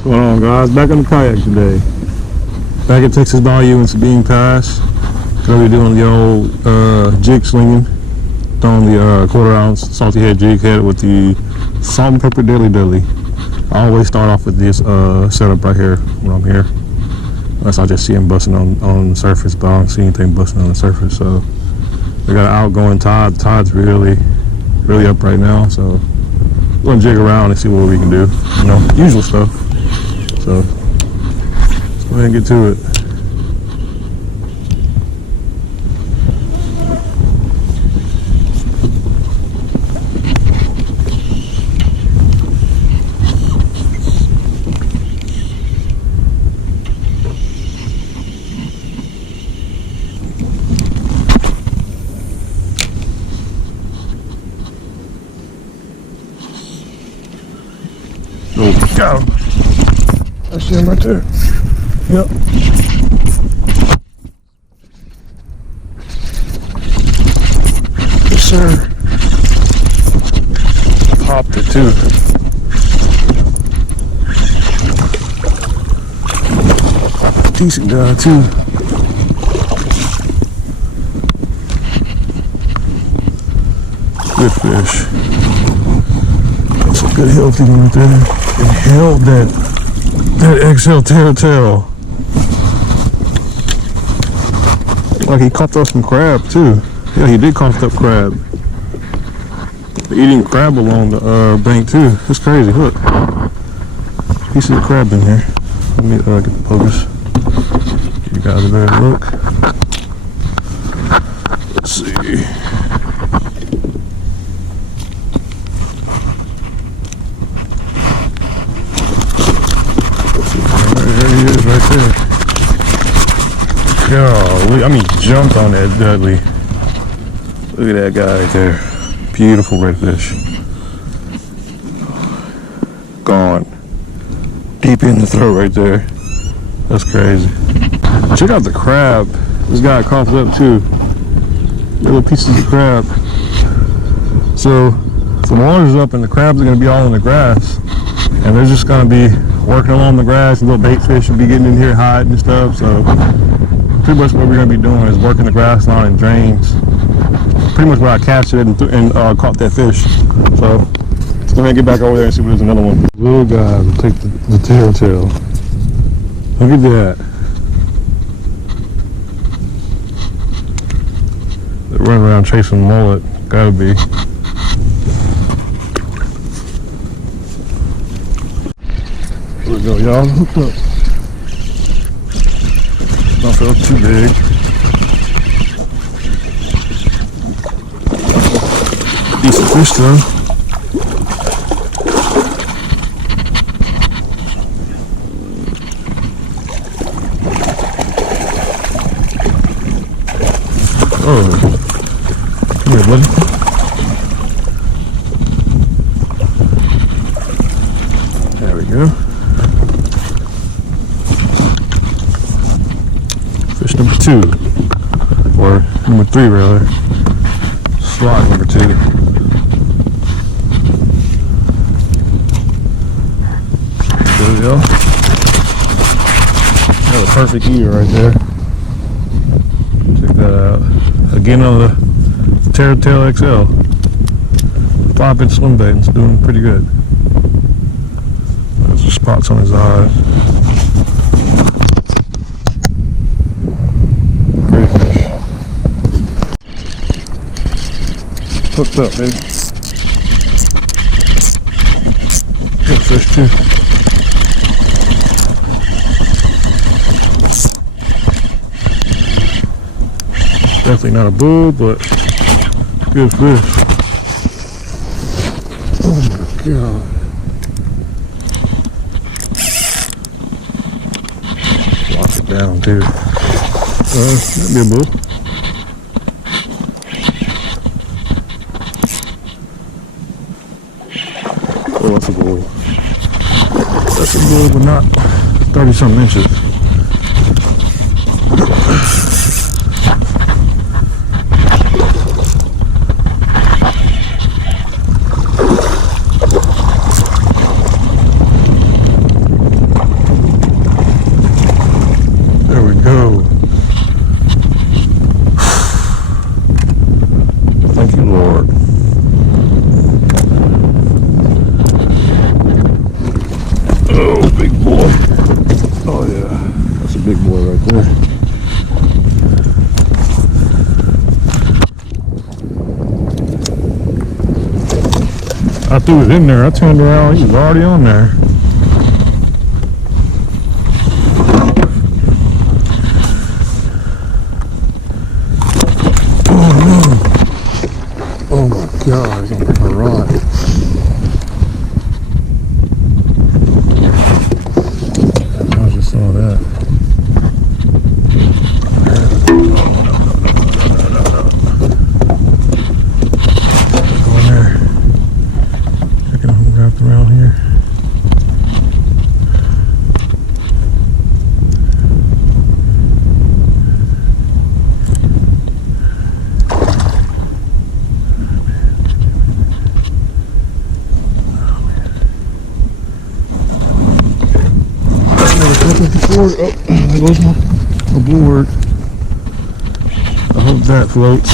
What's going on, guys? Back on the kayak today. Back at Texas Bayou in Sabine Pass. Gonna be doing the old jig slinging. Throwing the quarter ounce Saltyhead jig head with the salt and pepper Dudley. I always start off with this setup right here when I'm here. Unless I just see them busting on the surface, but I don't see anything busting on the surface. So we got an outgoing tide. The tide's really up right now. So we're gonna jig around and see what we can do. You know, usual stuff. So let's go ahead and get to it. Oh, go! I see him right there. Yep. Yes, sir. Popped it too. Decent guy too. Good fish. That's a good healthy one right there. It held that XL tail. Like he coughed up some crab too. Yeah, he did cough up crab. Eating crab along the bank too. It's crazy. Look, pieces of crab in here. Let me get the focus. Give you guys a better look. Let's see. There he is right there. Golly, I mean, jumped on that Dudley. Look at that guy right there. Beautiful redfish. Gone. Deep in the throat right there. That's crazy. Check out the crab. This guy coughed up too. Little pieces of crab. So the water's up and the crabs are going to be all in the grass. And they're just going to be working along the grass. Little bait fish will be getting in here hiding and stuff. So pretty much what we're going to be doing is working the grass line and drains. Pretty much where I cast it and caught that fish. So let's go ahead and get back over there and see if there's another one. Little guy will take the tail. Look at that. They're running around chasing mullet. Gotta be. Here we go, y'all. Hooked up. Don't feel too big. Decent fish though. Oh, come here, buddy. There we go. Fish number 2, or number 3 rather. Slot number 2. There we go. That was a perfect eater right there. Check that out. Again on the Tail XL. 5-inch swim bait. It's doing pretty good. There's the spots on his eyes. Great fish. Hooked up, baby. Good fish too. Definitely not a bull, but good fish. Oh my god. Lock it down too. That'd be a bull. Oh, that's a bull. That's a bull, but not 30-something inches. Oh, big boy. Oh yeah, that's a big boy right there. I threw it in there, I turned around, he was already on there. Oh no! Oh my god, he's on my rod. I just saw that. Go in there. Checking him wrapped around here. Oh, there goes my board. I hope that floats.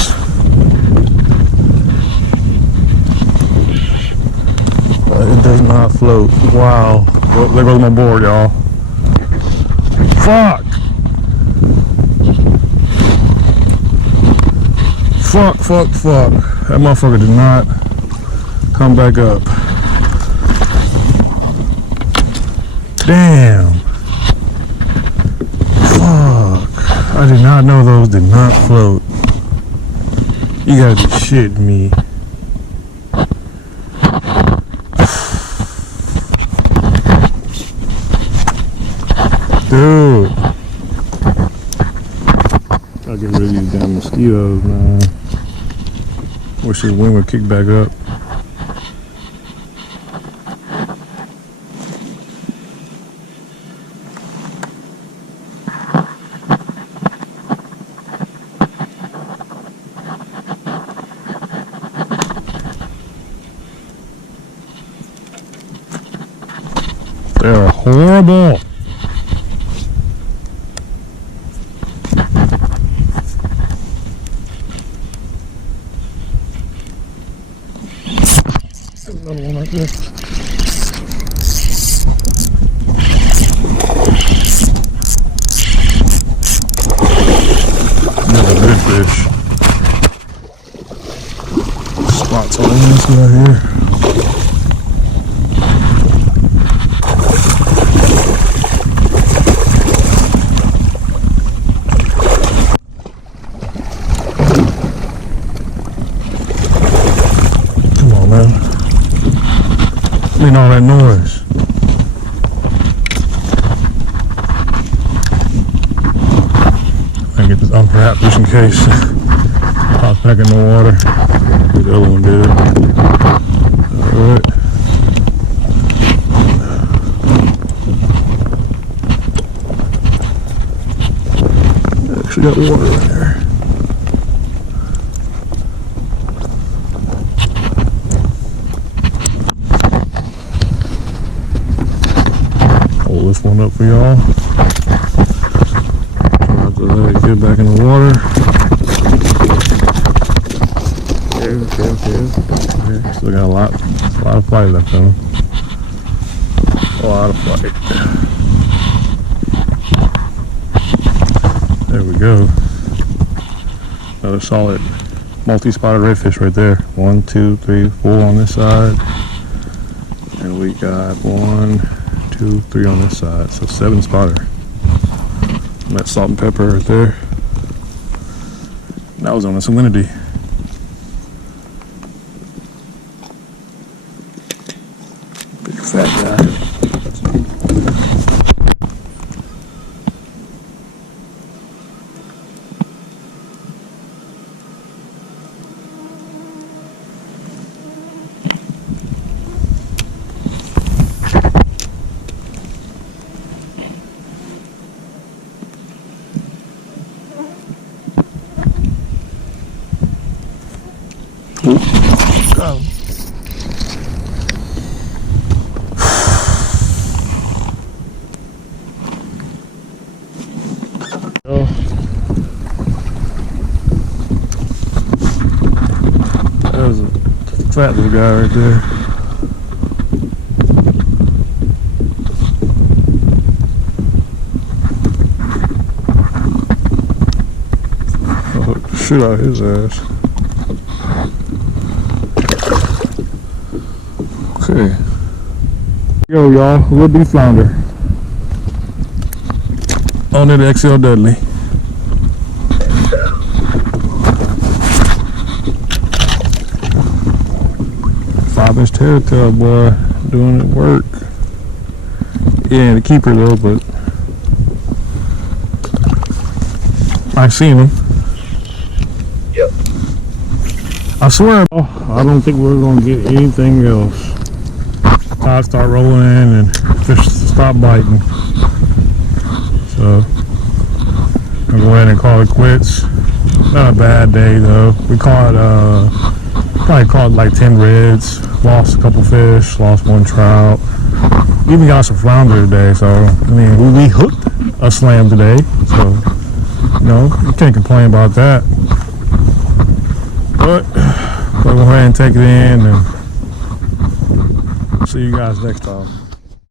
It does not float. Wow. Oh, there goes my board, y'all. Fuck! Fuck. That motherfucker did not come back up. Damn. I did not know those did not float. You gotta be shitting me. Dude. I'll get rid of these damn mosquitoes, man. Wish the wind would kick back up. They're horrible. Another one right there. Another redfish. Spots on this guy here. All that noise. I get this unwrapped just in case pops back in the water. The other one did. Alright. Actually got water in there. Lift one up for y'all. After that, get back in the water. Okay. Still got a lot of flight left on him. A lot of flight. There we go. Another solid multi-spotted redfish right there. 1, 2, 3, 4 on this side. And we got 1, 2, 3 on this side, so 7 spotter. And that salt and pepper right there. That was on the Salinity. Big fat guy. Got him. Oh. That was a fat little guy right there. shit out of his ass. Okay. Yo, y'all, little bitty flounder. On the XL Dudley. Father's tail, boy, doing it work. Yeah, the keeper though, but I seen him. Yep. I swear, I don't think we're gonna get anything else. Tide start rolling in and fish stop biting. So I'm gonna go ahead and call it quits. Not a bad day though. We caught probably caught like 10 reds, lost a couple fish, lost one trout. Even got some flounder today, so I mean we hooked a slam today, so you know, you can't complain about that. But we'll go ahead and take it in and see you guys next time.